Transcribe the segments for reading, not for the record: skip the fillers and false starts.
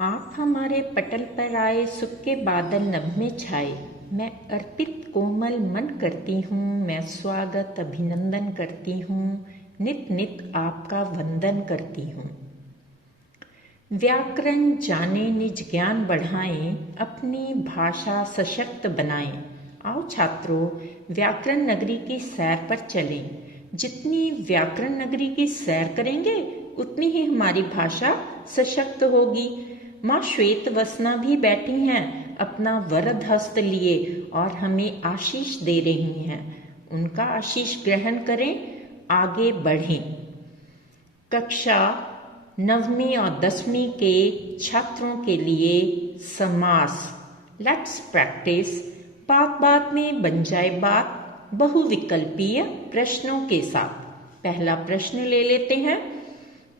आप हमारे पटल पर आए, सुख के बादल नभ में छाए। मैं अर्पित कोमल मन करती हूँ, मैं स्वागत अभिनंदन करती हूँ, नित नित आपका वंदन करती हूँ। व्याकरण जाने, निज ज्ञान बढ़ाएं, अपनी भाषा सशक्त बनाएं। आओ छात्रों, व्याकरण नगरी की सैर पर चलें। जितनी व्याकरण नगरी की सैर करेंगे उतनी ही हमारी भाषा सशक्त होगी। माँ श्वेत वसना भी बैठी हैं, अपना वरद हस्त लिए और हमें आशीष दे रही हैं। उनका आशीष ग्रहण करें, आगे बढ़ें। कक्षा 9वीं और 10वीं के छात्रों के लिए समास। Let's practice. बात बात में बन जाए बात, बहुविकल्पीय प्रश्नों के साथ। पहला प्रश्न ले लेते हैं।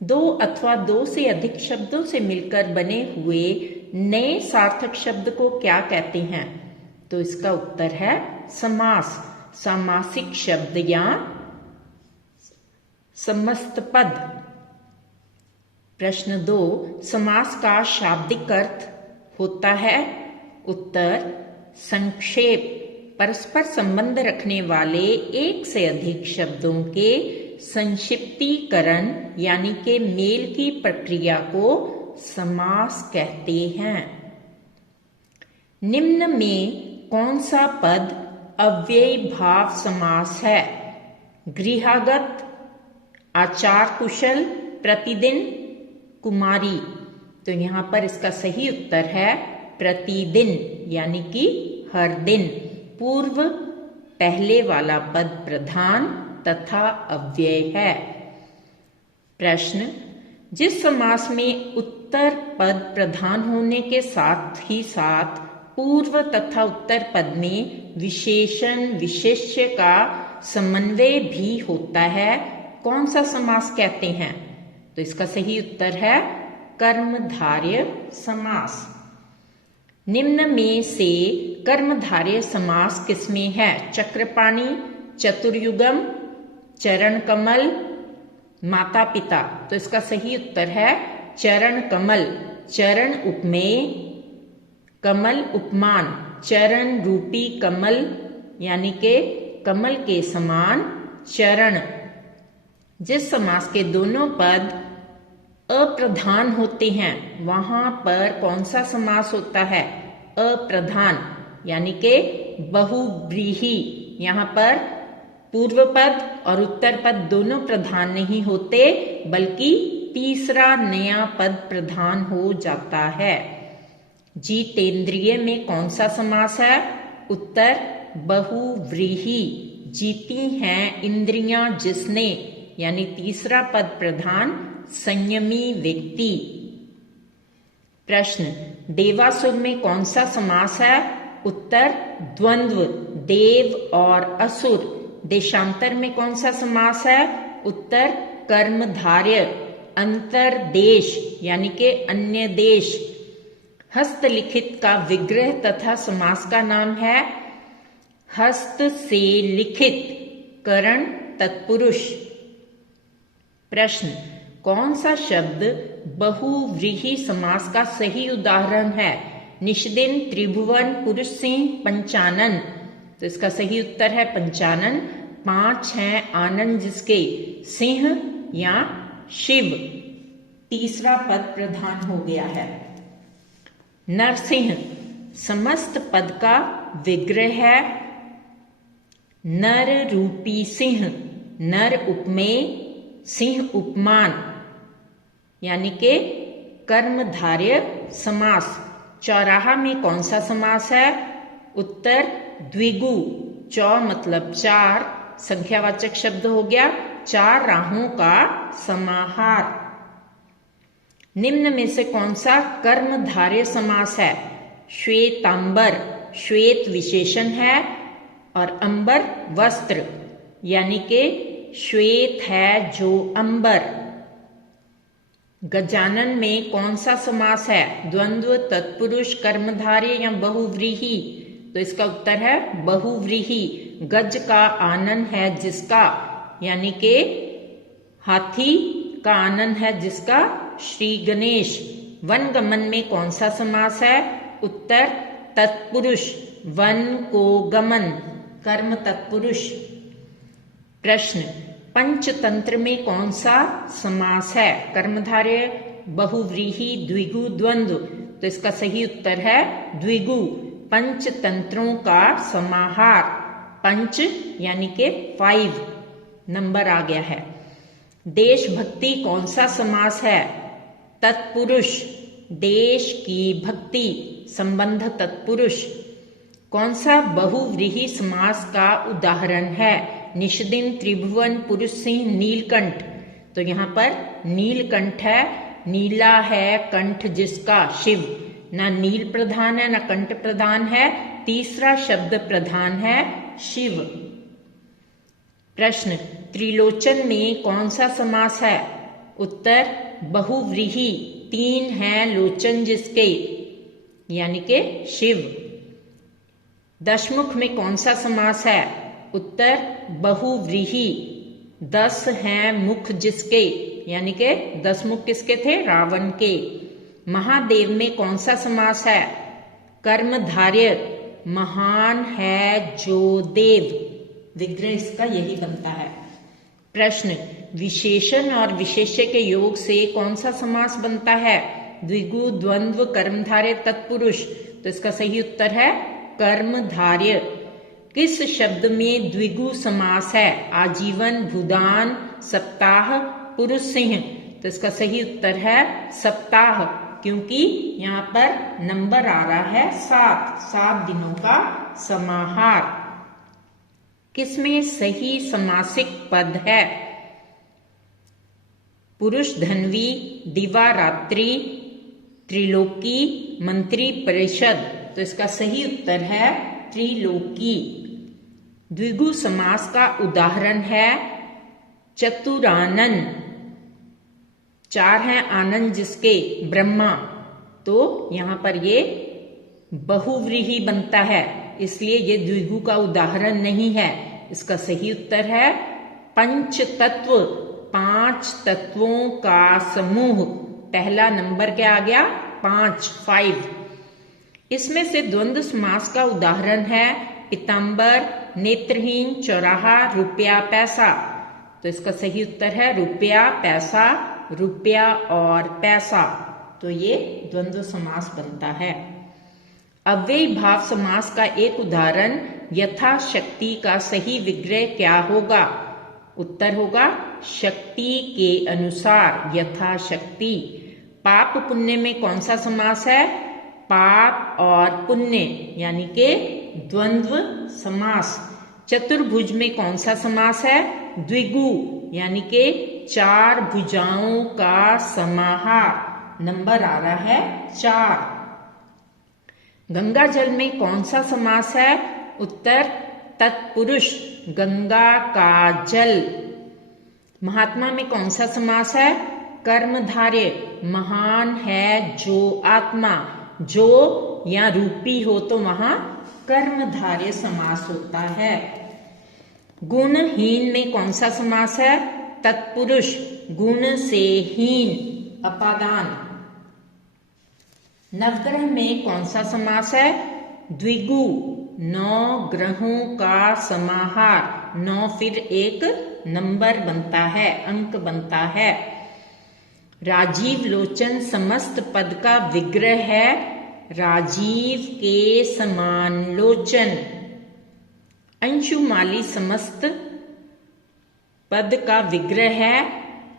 दो अथवा दो से अधिक शब्दों से मिलकर बने हुए नए सार्थक शब्द को क्या कहते हैं? तो इसका उत्तर है समास। सामासिक शब्द या समस्त पद। प्रश्न 2, समास का शाब्दिक अर्थ होता है? उत्तर संक्षेप, परस्पर संबंध रखने वाले एक से अधिक शब्दों के संक्षिप्तीकरण यानी के मेल की प्रक्रिया को समास कहते हैं। निम्न में कौन सा पद अव्ययी भाव समास है? गृहागत, आचार कुशल, प्रतिदिन, कुमारी। तो यहाँ पर इसका सही उत्तर है प्रतिदिन यानी कि हर दिन। पूर्व पहले वाला पद प्रधान तथा अव्यय है। प्रश्न, जिस समास में उत्तर पद प्रधान होने के साथ ही साथ पूर्व तथा उत्तर पद में विशेषण विशेष्य का समन्वय भी होता है, कौन सा समास कहते हैं? तो इसका सही उत्तर है कर्मधारय समास। निम्न में से कर्मधारय समास किसमें है? चक्रपाणी, चतुर्युगम, चरण कमल, माता पिता। तो इसका सही उत्तर है चरण कमल। चरण उपमेय, कमल उपमान। चरण रूपी कमल यानी के कमल के समान चरण। जिस समास के दोनों पद अप्रधान होते हैं वहां पर कौन सा समास होता है? अप्रधान यानी के बहुव्रीहि। यहाँ पर पूर्व पद और उत्तर पद दोनों प्रधान नहीं होते, बल्कि तीसरा नया पद प्रधान हो जाता है। जीतेंद्रिय में कौन सा समास है? उत्तर बहुव्रीहि। जीती हैं इंद्रियां जिसने, यानी तीसरा पद प्रधान संयमी व्यक्ति। प्रश्न, देवासुर में कौन सा समास है? उत्तर द्वंद्व, देव और असुर। देशांतर में कौन सा समास है? उत्तर कर्मधारय, अंतर देश यानी के अन्य देश। हस्तलिखित का विग्रह तथा समास का नाम है हस्त से लिखित, करण तत्पुरुष। प्रश्न, कौन सा शब्द बहुव्रीहि समास का सही उदाहरण है? निषदिन, त्रिभुवन, पुरुष सिंह, पंचानन। तो इसका सही उत्तर है पंचानन। 5 हैं आनंद जिसके, सिंह या शिव। तीसरा पद प्रधान हो गया है। नरसिंह समस्त पद का विग्रह है। नर रूपी सिंह, नर उपमेय, सिंह उपमान यानी के कर्मधारय समास। चौराहा में कौन सा समास है? उत्तर द्विगु। चौ मतलब 4, संख्यावाचक शब्द हो गया, 4 राहों का समाहार। निम्न में से कौन सा कर्मधारय समास है? श्वेतांबर, श्वेत विशेषण है और अंबर वस्त्र यानी के श्वेत है जो अंबर। गजानन में कौन सा समास है? द्वंद्व, तत्पुरुष, कर्मधारय या बहुव्रीहि। तो इसका उत्तर है बहुव्रीहि। गज का आनन है जिसका, यानी के हाथी का आनन है जिसका श्री गणेश। वनगमन में कौन सा समास है? उत्तर तत्पुरुष। वन को गमन, कर्म तत्पुरुष। प्रश्न, पंचतंत्र में कौन सा समास है? कर्मधारय, बहुव्रीहि, द्विगु, द्वंद्व। तो इसका सही उत्तर है द्विगु। पंचतंत्रों का समाहार। पंच यानी के 5 नंबर आ गया है। देशभक्ति कौन सा समास है? तत्पुरुष। देश की भक्ति, संबंध तत्पुरुष। कौन सा बहुव्रीहि समास का उदाहरण है? निषदिन, त्रिभुवन, पुरुष सिंह, नीलकंठ। तो यहाँ पर नीलकंठ है, नीला है कंठ जिसका, शिव। ना नील प्रधान है ना कंठ प्रधान है, तीसरा शब्द प्रधान है, शिव। प्रश्न, त्रिलोचन में कौन सा समास है? उत्तर बहुव्रीहि। 3 हैं लोचन जिसके, यानी के शिव। दशमुख में कौन सा समास है? उत्तर बहुव्रीहि। 10 हैं मुख जिसके, यानी के 10 मुख किसके थे? रावण के। महादेव में कौन सा समास है? कर्मधारय। महान है जो देव, विग्रह इसका यही बनता है। प्रश्न, विशेषण और विशेष्य के योग से कौन सा समास बनता है? द्विगु, द्वंद्व, कर्मधारय, तत्पुरुष। तो इसका सही उत्तर है कर्मधारय। किस शब्द में द्विगु समास है? आजीवन, भूदान, सप्ताह, पुरुष सिंह। तो इसका सही उत्तर है सप्ताह, क्योंकि यहाँ पर नंबर आ रहा है 7 दिनों का समाहार। किसमें सही समासिक पद है? पुरुष धन्वी, दिवा रात्रि, त्रिलोकी, मंत्री परिषद। तो इसका सही उत्तर है त्रिलोकी। द्विगु समास का उदाहरण है चतुरानन। 4 हैं आनंद जिसके, ब्रह्मा। तो यहां पर ये बहुव्रीहि बनता है, इसलिए ये द्विगु का उदाहरण नहीं है। इसका सही उत्तर है पंच तत्व, 5 तत्वों का समूह। पहला नंबर क्या आ गया? 5। इसमें से द्वंद्व समास का उदाहरण है पीताम्बर, नेत्रहीन, चौराहा, रुपया, पैसा। तो इसका सही उत्तर है रुपया, पैसा, रुपया और पैसा। तो ये द्वंद्व समास बनता है। अव्ययी भाव समास का एक उदाहरण यथाशक्ति का सही विग्रह क्या होगा? उत्तर होगा शक्ति के अनुसार, यथाशक्ति। पाप पुण्य में कौन सा समास है? पाप और पुण्य, यानी के द्वंद्व समास। चतुर्भुज में कौन सा समास है? द्विगु, यानी के 4 भुजाओं का समाहार। नंबर आ रहा है 4। गंगा जल में कौन सा समास है? उत्तर तत्पुरुष, गंगा का जल। महात्मा में कौन सा समास है? कर्मधारय। महान है जो आत्मा, जो या रूपी हो तो वहां कर्मधारय समास होता है। गुणहीन में कौन सा समास है? तत्पुरुष, गुण से हीन, अपादान। नवग्रह में कौन सा समास है? द्विगु, 9 ग्रहों का समाहार। 9 फिर एक नंबर बनता है, अंक बनता है। राजीव लोचन समस्त पद का विग्रह है राजीव के समान लोचन। अंशुमाली समस्त पद का विग्रह है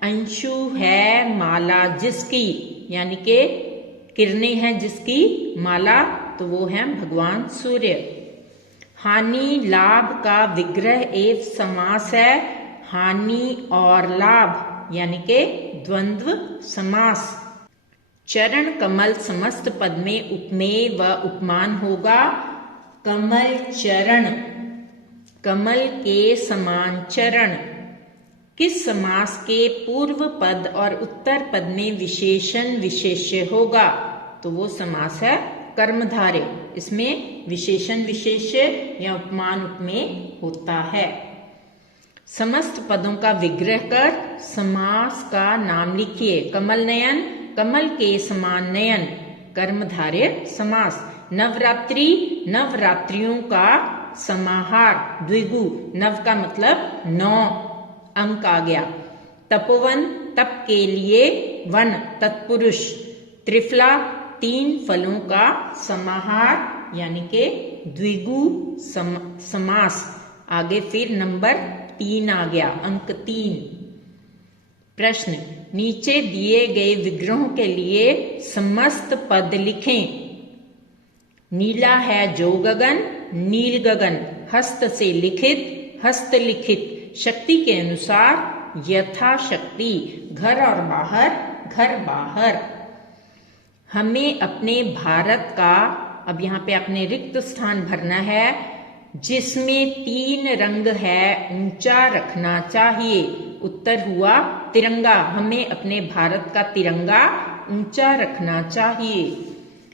अंशु है माला जिसकी, यानी के किरणें हैं जिसकी माला, तो वो है भगवान सूर्य। हानि लाभ का विग्रह एवं समास है हानि और लाभ, यानी के द्वंद्व समास। चरण कमल समस्त पद में उपमेय व उपमान होगा कमल चरण, कमल के समान चरण। किस समास के पूर्व पद और उत्तर पद में विशेषण विशेष्य होगा? तो वो समास है कर्मधारय। इसमें विशेषण विशेष्य या उपमान उपमेय होता है। समस्त पदों का विग्रह कर समास का नाम लिखिए। कमल नयन, कमल के समान नयन, कर्मधारय समास। नवरात्रि, नवरात्रियों का समाहार, द्विगु, नव का मतलब 9 अंक आ गया। तपोवन, तप के लिए वन, तत्पुरुष। त्रिफला, 3 फलों का समाहार यानी के द्विगु समास। आगे फिर नंबर 3 आ गया, अंक 3। प्रश्न, नीचे दिए गए विग्रहों के लिए समस्त पद लिखें। नीला है जो गगन, नील गगन। हस्त से लिखित, हस्तलिखित। शक्ति के अनुसार, यथाशक्ति। घर और बाहर, घर बाहर। हमें अपने भारत का, अब यहाँ पे अपने रिक्त स्थान भरना है, जिसमें 3 रंग है, ऊंचा रखना चाहिए। उत्तर हुआ तिरंगा। हमें अपने भारत का तिरंगा ऊंचा रखना चाहिए।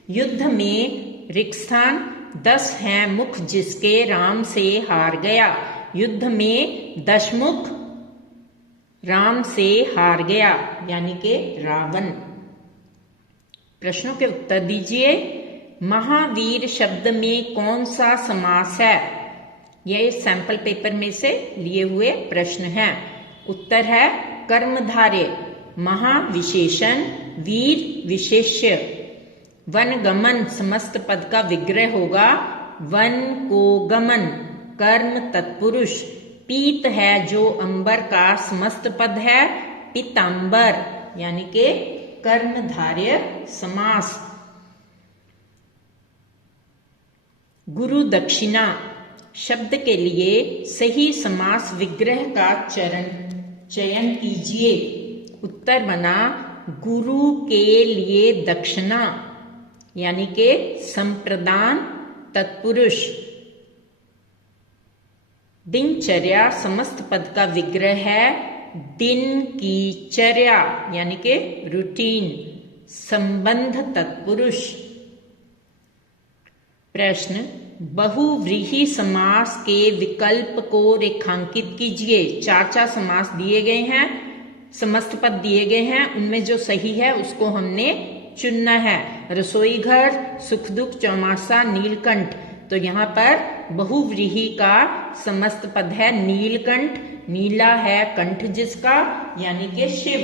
युद्ध में रिक्त स्थान, 10 हैं मुख जिसके राम से हार गया। युद्ध में दशमुख राम से हार गया यानी के रावण। प्रश्नों के उत्तर दीजिए। महावीर शब्द में कौन सा समास है? यह सैंपल पेपर में से लिए हुए प्रश्न हैं। उत्तर है कर्मधारय। महा विशेषण, वीर विशेष्य। वनगमन समस्त पद का विग्रह होगा वन को गमन। कर्म तत्पुरुष। पीत है जो अंबर का समस्त पद है पीतांबर यानी के कर्मधारय समास। गुरु दक्षिणा शब्द के लिए सही समास विग्रह का चयन कीजिए। उत्तर बना गुरु के लिए दक्षिणा यानी के संप्रदान तत्पुरुष। दिनचर्या समस्त पद का विग्रह है दिन की चर्या यानी के रूटीन। संबंध तत्पुरुष। प्रश्न, बहुव्रीहि समास के विकल्प को रेखांकित कीजिए। 4 समास दिए गए हैं, समस्त पद दिए गए हैं, उनमें जो सही है उसको हमने चुनना है। रसोई घर, सुख दुख, चौमासा, नीलकंठ। तो यहाँ पर बहुव्रीहि का समस्त पद है नीलकंठ। नीला है कंठ जिसका यानी के शिव।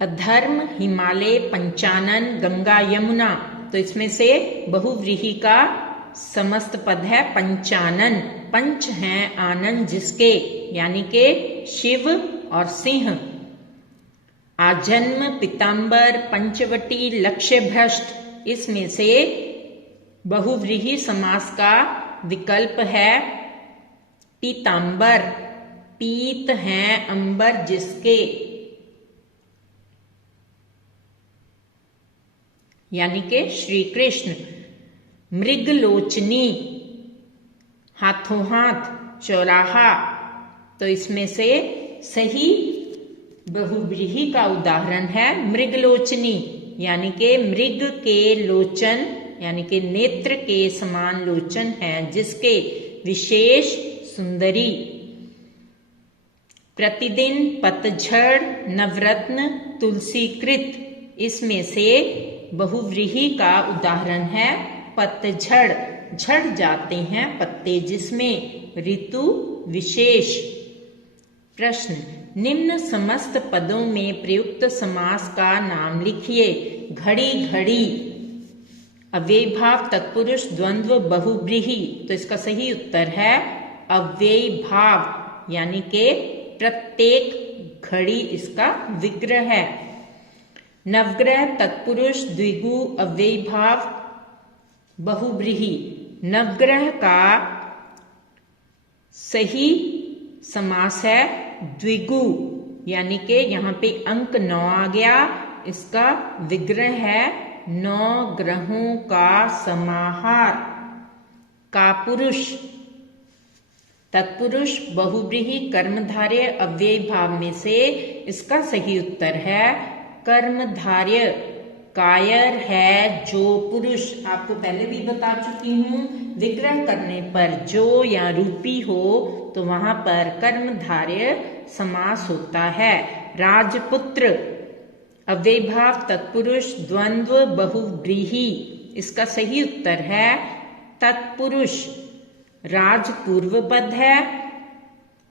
अधर्म, हिमालय, पंचानन, गंगा, यमुना। तो इसमें से बहुव्रीहि का समस्त पद है पंचानन। पंच हैं आनंद जिसके यानी के शिव और सिंह। आजन्म, पीतांबर, पंचवटी, लक्ष्य भ्रष्ट। इसमें से बहुव्रीहि समास का विकल्प है पीतांबर। पीत हैं अंबर जिसके यानी के श्री कृष्ण। मृगलोचनी हाथों हाथ, चौराहा। तो इसमें से सही बहुव्रीहि का उदाहरण है मृगलोचनी यानी के मृग के लोचन यानी के नेत्र के समान लोचन है जिसके विशेष सुंदरी। प्रतिदिन, पतझड़, नवरत्न, तुलसीकृत। इसमें से बहुव्रीहि का उदाहरण है पतझड़। झड़ जाते हैं पत्ते जिसमें। ऋतु विशेष। प्रश्न, निम्न समस्त पदों में प्रयुक्त समास का नाम लिखिए। घड़ी घड़ी। अव्ययीभाव तत्पुरुष द्वंद्व बहुव्रीहि। तो इसका सही उत्तर है अव्ययीभाव यानी के प्रत्येक घड़ी इसका विग्रह है। नवग्रह तत्पुरुष द्विगु अव्ययीभाव बहुव्रीहि। नवग्रह का सही समास है द्विगु यानी के यहाँ पे अंक 9 आ गया। इसका विग्रह है 9 ग्रहों का समाहार। कापुरुष। तत्पुरुष बहुव्रीहि कर्मधारय अव्ययीभाव में से इसका सही उत्तर है कर्मधारय। कायर है जो पुरुष। आपको पहले भी बता चुकी हूं, विग्रह करने पर जो या रूपी हो तो वहां पर कर्मधारय समास होता है। राजपुत्र अव्ययीभाव तत्पुरुष द्वंद्व बहुव्रीहि, इसका सही उत्तर है तत्पुरुष। राज पूर्व पद है,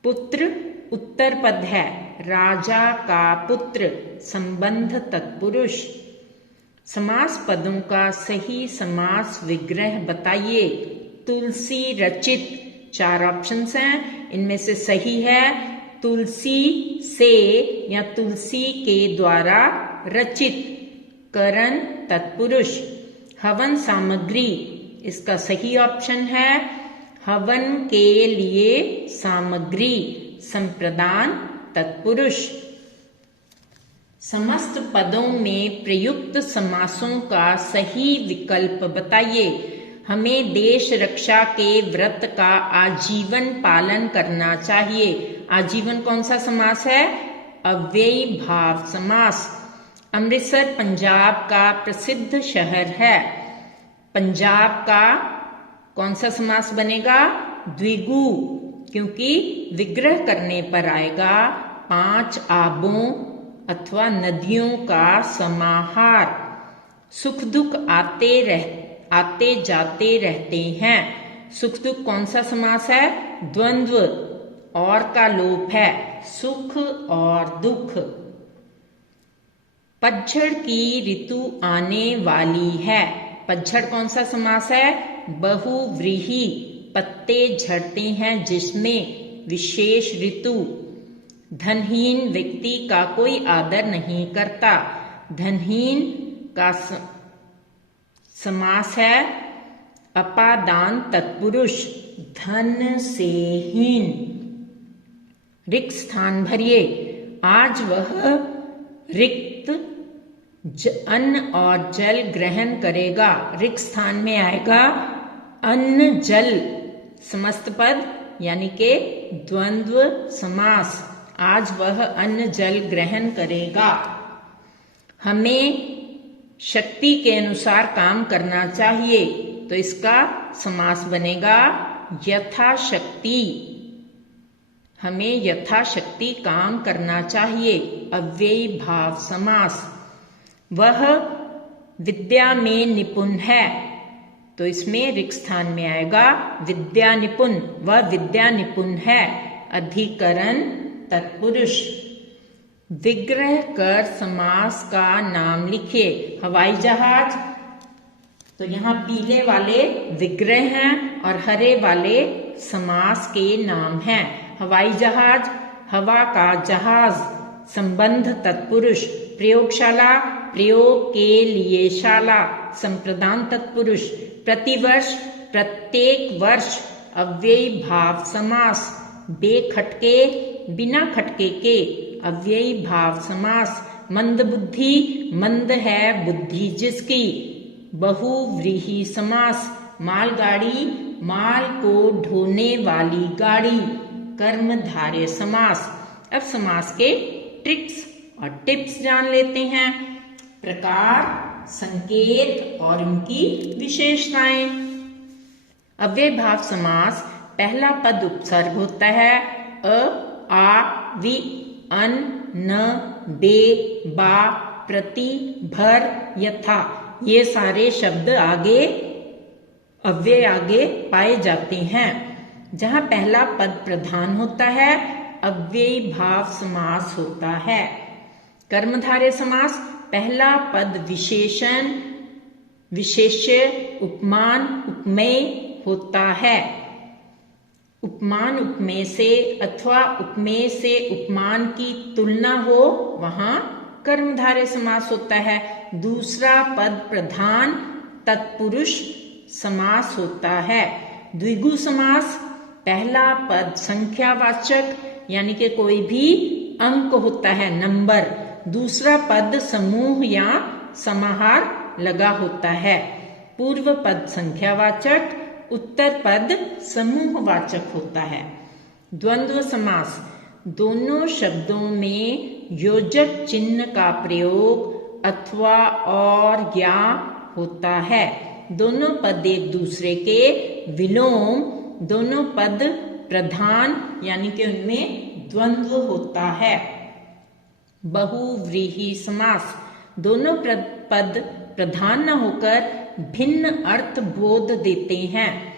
पुत्र उत्तर पद है। राजा का पुत्र संबंध तत्पुरुष। समास पदों का सही समास विग्रह बताइए। तुलसी रचित, 4 ऑप्शंस हैं, इनमें से सही है तुलसी से या तुलसी के द्वारा रचित। करण तत्पुरुष। हवन सामग्री, इसका सही ऑप्शन है हवन के लिए सामग्री। संप्रदान तत्पुरुष। समस्त पदों में प्रयुक्त समासों का सही विकल्प बताइए। हमें देश रक्षा के व्रत का आजीवन पालन करना चाहिए। आजीवन कौन सा समास है? अव्ययी भाव समास। अमृतसर पंजाब का प्रसिद्ध शहर है। पंजाब का कौन सा समास बनेगा? द्विगु, क्योंकि विग्रह करने पर आएगा 5 आबों अथवा नदियों का समाहार। सुख दुख आते जाते रहते हैं। सुख दुख कौन सा समास है? द्वंद्व, और का लोप है, सुख और दुख। पतझड़ की ऋतु आने वाली है। पतझड़ कौन सा समास है? बहुव्रीहि, पत्ते झड़ते हैं जिसमें, विशेष ऋतु। धनहीन व्यक्ति का कोई आदर नहीं करता। धनहीन का समास है अपादान तत्पुरुष, धन से हीन। रिक्त स्थान भरिए। आज वह रिक्त अन्न और जल ग्रहण करेगा। रिक्त स्थान में आएगा अन्न जल, समस्त पद यानी के द्वंद्व समास। आज वह अन्न जल ग्रहण करेगा। हमें शक्ति के अनुसार काम करना चाहिए, तो इसका समास बनेगा यथाशक्ति। हमें यथाशक्ति काम करना चाहिए, अव्ययी भाव समास। वह विद्या में निपुण है, तो इसमें रिक्त स्थान में आएगा विद्या निपुण। वह विद्या निपुण है, अधिकरण तत्पुरुष। विग्रह कर समास का नाम लिखिए। हवाई जहाज, तो यहाँ पीले वाले विग्रह हैं और हरे वाले समास के नाम हैं। हवाई जहाज, हवा का जहाज, संबंध तत्पुरुष। प्रयोगशाला, प्रयोग के लिए शाला, संप्रदान तत्पुरुष। प्रतिवर्ष, प्रत्येक वर्ष, अव्ययी भाव समास। बेखटके, बिना खटके के, अव्ययी भाव समास। मंद बुद्धि, मंद है बुद्धि जिसकी, बहुव्रीहि समास। मालगाड़ी, माल को ढोने वाली गाड़ी, कर्मधारय समास। अब समास के ट्रिक्स और टिप्स जान लेते हैं। प्रकार, संकेत और उनकी विशेषताएं। अव्ययी भाव समास, पहला पद उपसर्ग होता है। अ, आ, वि, अन, न, बे, बा, प्रति, भर, यथा, ये सारे शब्द आगे अव्यय आगे पाए जाते हैं। जहां पहला पद प्रधान होता है, अव्ययी भाव समास होता है। कर्मधारय समास, पहला पद विशेषण, विशेष्य, उपमान, उपमेय होता है। उपमान उपमेय से अथवा उपमेय से उपमान की तुलना हो, वहां कर्मधारय समास होता है। दूसरा पद प्रधान तत्पुरुष समास होता है। द्विगु समास, पहला पद संख्यावाचक यानी कि कोई भी अंक होता है, नंबर। दूसरा पद समूह या समाहार लगा होता है। पूर्व पद संख्यावाचक, उत्तर पद समूहवाचक होता है। द्वंद्व समास, दोनों शब्दों में योजक चिन्ह का प्रयोग अथवा और या होता है। दोनों पद एक दूसरे के विलोम, दोनों पद प्रधान यानी कि उनमें द्वंद्व होता है। बहुव्रीहि समास, दोनों पद प्रधान न होकर भिन्न अर्थ बोध देते हैं।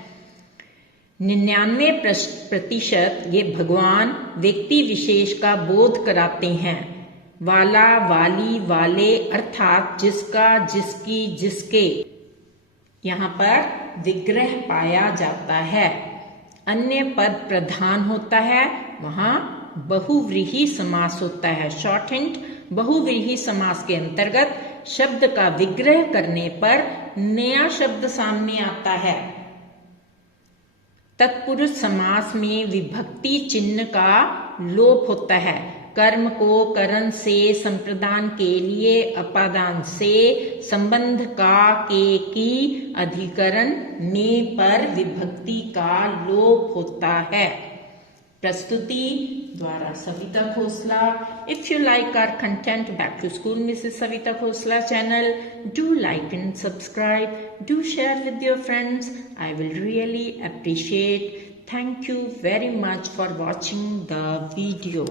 99% ये भगवान व्यक्ति विशेष का बोध कराते हैं। वाला, वाली, वाले अर्थात जिसका, जिसकी, जिसके, यहाँ पर विग्रह पाया जाता है। अन्य पद प्रधान होता है, वहां बहुव्रीहि समास होता है। शॉर्ट हिंट, बहुव्रीहि समास के अंतर्गत शब्द का विग्रह करने पर नया शब्द सामने आता है। तत्पुरुष समास में विभक्ति चिन्ह का लोप होता है। कर्म को करण से, संप्रदान के लिए अपादान से, संबंध का, के, की, अधिकरण ने पर विभक्ति का लोप होता है। प्रस्तुति द्वारा Savita Khosla. If you like our content, Back to School Mrs. Savita Khosla channel, do like and subscribe. Do share with your friends. I will really appreciate. Thank you very much for watching the video.